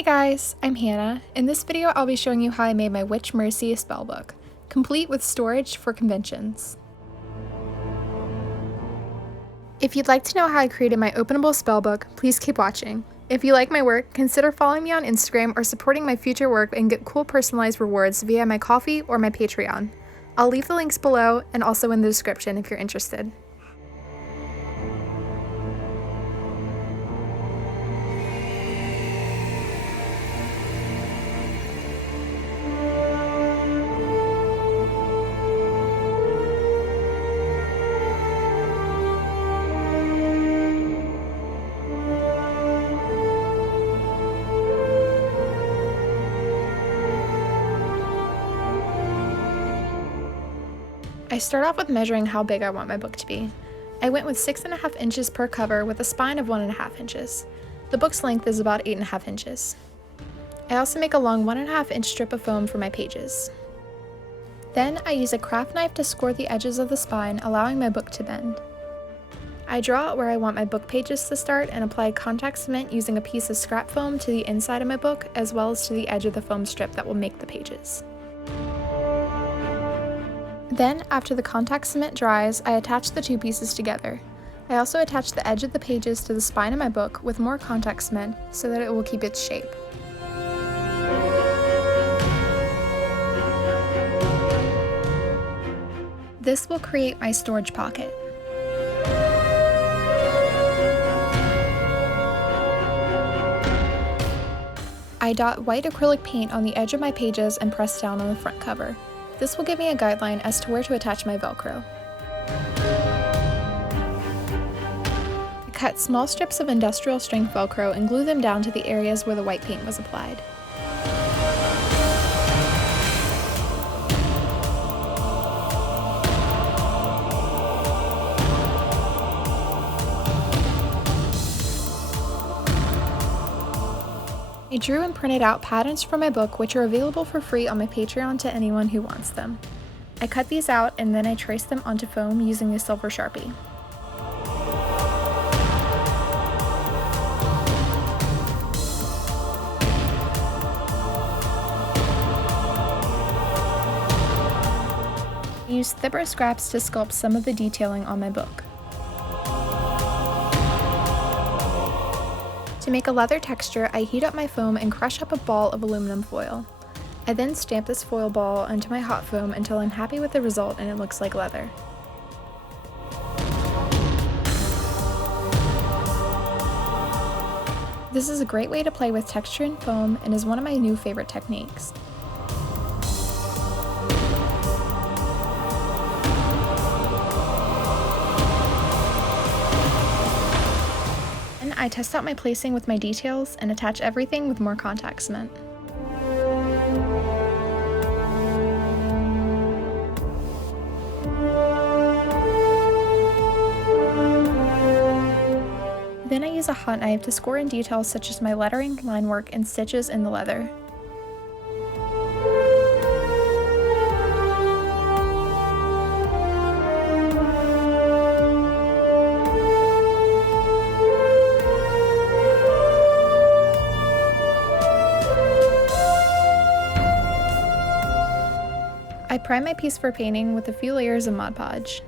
Hey guys, I'm Hannah. In this video I'll be showing you how I made my Witch Mercy spellbook, complete with storage for conventions. If you'd like to know how I created my openable spellbook, please keep watching. If you like my work, consider following me on Instagram or supporting my future work and get cool personalized rewards via my Ko-fi or my Patreon. I'll leave the links below and also in the description if you're interested. I start off with measuring how big I want my book to be. I went with 6.5 inches per cover with a spine of 1.5 inches. The book's length is about 8.5 inches. I also make a long 1.5 inch strip of foam for my pages. Then I use a craft knife to score the edges of the spine, allowing my book to bend. I draw out where I want my book pages to start and apply contact cement using a piece of scrap foam to the inside of my book as well as to the edge of the foam strip that will make the pages. Then, after the contact cement dries, I attach the two pieces together. I also attach the edge of the pages to the spine of my book with more contact cement so that it will keep its shape. This will create my storage pocket. I dot white acrylic paint on the edge of my pages and press down on the front cover. This will give me a guideline as to where to attach my Velcro. I cut small strips of industrial strength Velcro and glue them down to the areas where the white paint was applied. I drew and printed out patterns for my book which are available for free on my Patreon to anyone who wants them. I cut these out and then I traced them onto foam using a silver Sharpie. I used Thibber scraps to sculpt some of the detailing on my book. To make a leather texture, I heat up my foam and crush up a ball of aluminum foil. I then stamp this foil ball onto my hot foam until I'm happy with the result and it looks like leather. This is a great way to play with texture and foam and is one of my new favorite techniques. I test out my placing with my details and attach everything with more contact cement. Then I use a hot knife to score in details such as my lettering, line work, and stitches in the leather. I prime my piece for painting with a few layers of Mod Podge.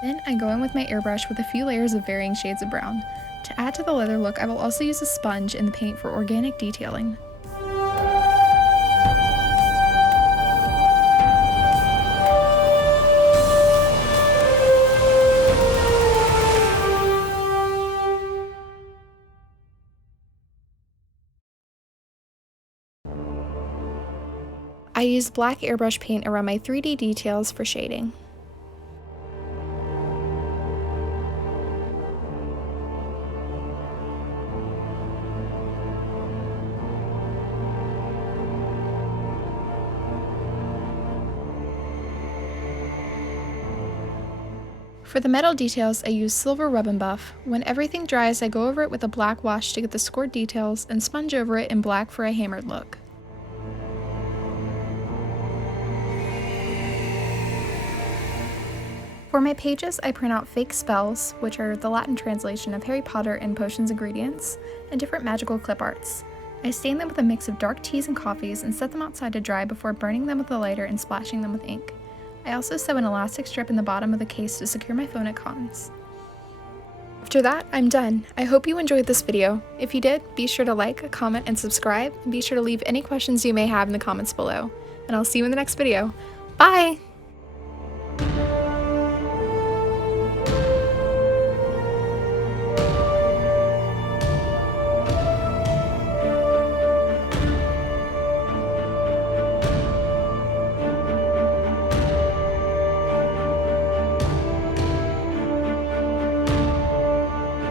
Then I go in with my airbrush with a few layers of varying shades of brown. To add to the leather look, I will also use a sponge in the paint for organic detailing. I use black airbrush paint around my 3D details for shading. For the metal details, I use silver rub and buff. When everything dries, I go over it with a black wash to get the scored details and sponge over it in black for a hammered look. For my pages, I print out fake spells, which are the Latin translation of Harry Potter and potions ingredients, and different magical clip arts. I stain them with a mix of dark teas and coffees and set them outside to dry before burning them with a lighter and splashing them with ink. I also sew an elastic strip in the bottom of the case to secure my phone at cons. After that, I'm done. I hope you enjoyed this video. If you did, be sure to like, comment, and subscribe, and be sure to leave any questions you may have in the comments below. And I'll see you in the next video. Bye!